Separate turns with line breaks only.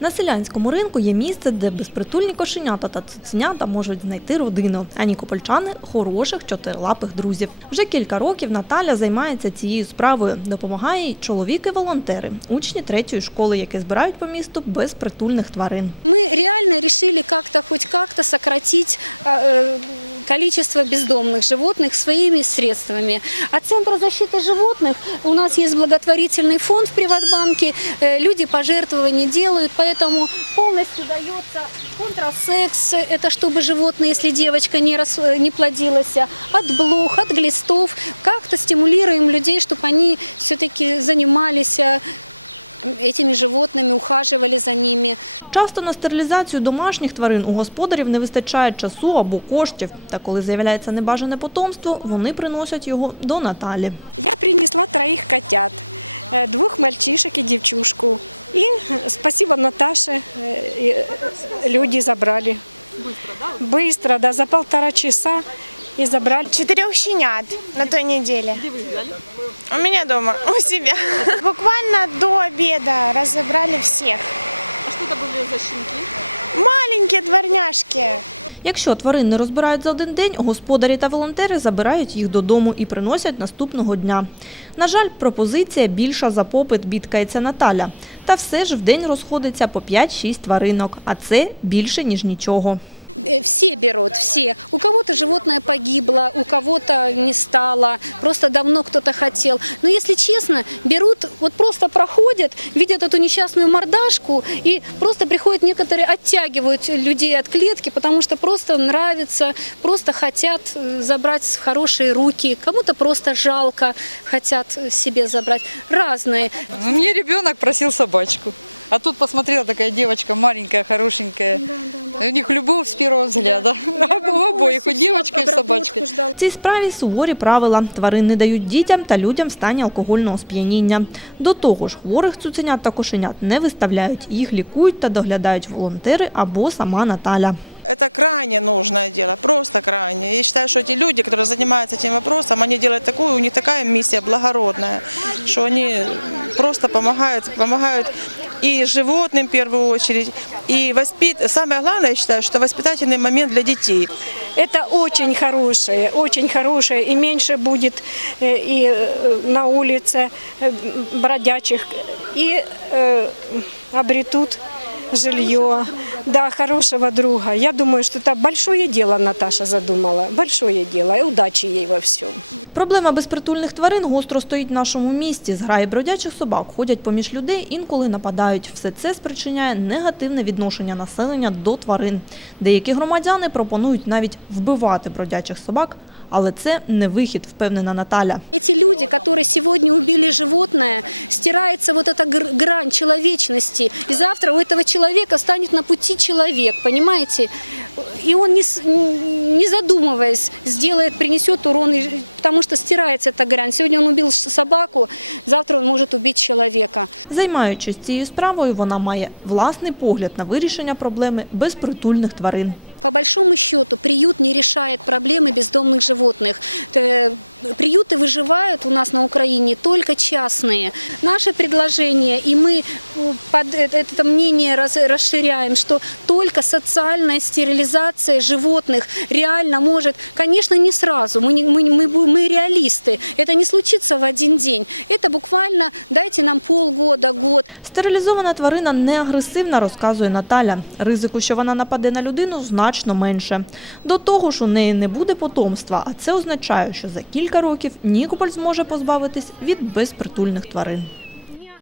На селянському ринку є місце, де безпритульні кошенята та цуценята можуть знайти родину, а нікопольчани – хороших чотирилапих друзів. Вже кілька років Наталя займається цією справою. Допомагає й чоловік і волонтери, учні третьої школи, які збирають по місту безпритульних тварин.
Мы реально хоть как-то сократить а, э, количество бездомных животных своими средствами. От Центра защиты животных у нас есть благотворительный фонд в Приватбанке. Э, Люди пожертвования делают, поэтому полностью дается контрасекс. Это чтобы животное, если девочка не, рас, не плодилась, от блох, от глистов. Как-то стимулируем людей, чтобы они все-таки занимались а, этими животными, ухаживали за ними.
Часто на стерилізацію домашніх тварин у господарів не вистачає часу або коштів. Та коли з'являється небажане потомство, вони приносять його до Наталі.
Я принесла троих котят, э, двух мальчишек и девчушку. И э, спасибо Наташе, э, и, э, люди забрали. Быстро, да? Быстро, да, за полтора часа и забрали.
четырех щенят на той неделе. Где вы взяли? У меня дома, у себя. Буквально до обеда разобрали всех.
А что это были за щенки?
Маленькие дворняжки.
Якщо тварин не розбирають за один день, господарі та волонтери забирають їх додому і приносять наступного дня. На жаль, пропозиція більша за попит бідкається Наталя. Та все ж в день розходиться по 5-6 тваринок, а це більше, ніж нічого.
Э, Все берут, все. У кого-то животное погибло, у кого-то не стало, просто давно кто-то хотел. Но если честно, берут, вот просто проходят, видят эту несчастную мордашку и просто приходят некоторые, оттягивают людей от клетки, потому что просто нравится, просто хотят э, забрать в хорошие руки, кому-то просто жалко, хотят себе забрать. Разные.
Ну, Мне ребенок просил собачку. А тут посмотрела такая девочка маленькая, хорошенькая. У них любовь с первого взгляда. У обоих, у девочки и собачки.
В цій справі суворі правила. Тварин не дають дітям та людям в стані алкогольного сп'яніння. До того ж, хворих цуценят та кошенят не виставляють. Їх лікують та доглядають волонтери або сама Наталя.
Это крайне нужное дело, просто крайне. Я считаю, что эти люди, которые занимаются этим вопросом, они делают такую, у них такая миссия благородная, что они просто помогают, помогают и животным в первую очередь, и воспит... самое главное, я считаю, что воспитательный момент для детей.
Это очень хорошее, очень хорошее. И меньше будет э, и э, на улице э, бродячих. И э, обретут жилье. Да, хорошего друга. Я думаю, что это большое дело Наташа задумала. Большое дело. И удачи ей во всем.
Проблема безпритульних тварин гостро стоїть в нашому місті. Зграї бродячих собак ходять поміж людей, інколи нападають. Все це спричиняє негативне відношення населення до тварин. Деякі громадяни пропонують навіть вбивати бродячих собак, але це не вихід, впевнена Наталя.
Эти люди, которые сегодня убили животное, стирается вот эта гр- грань человечности, и завтра у этого человека станет на пути человек, понимаете? И он, не, с- не задумываясь, сделает, принесет урон, и- потому что стирается эта грань. Сегодня он убил ш- собаку, завтра он может убить человека.
Займаючись цією справою, вона має власний погляд на вирішення проблеми безпритульних тварин.
По большому счету, приют не решает проблемы бездомных животных. Э, Приюты выживают у нас на Украине только частные. Наше предложение, и мы э, под э- это мнение раз- расширяем, что только социальная стерилизация животных реально может, конечно, не сразу, мы, не- мы, мы, бу- мы реалисты, это не случится в один день. Это буквально дайте нам полгода, год.
Стерилізована тварина не агресивна, розказує Наталя. Ризику, що вона нападе на людину, значно менше. До того ж, у неї не буде потомства, а це означає, що за кілька років Нікополь зможе позбавитись від безпритульних тварин.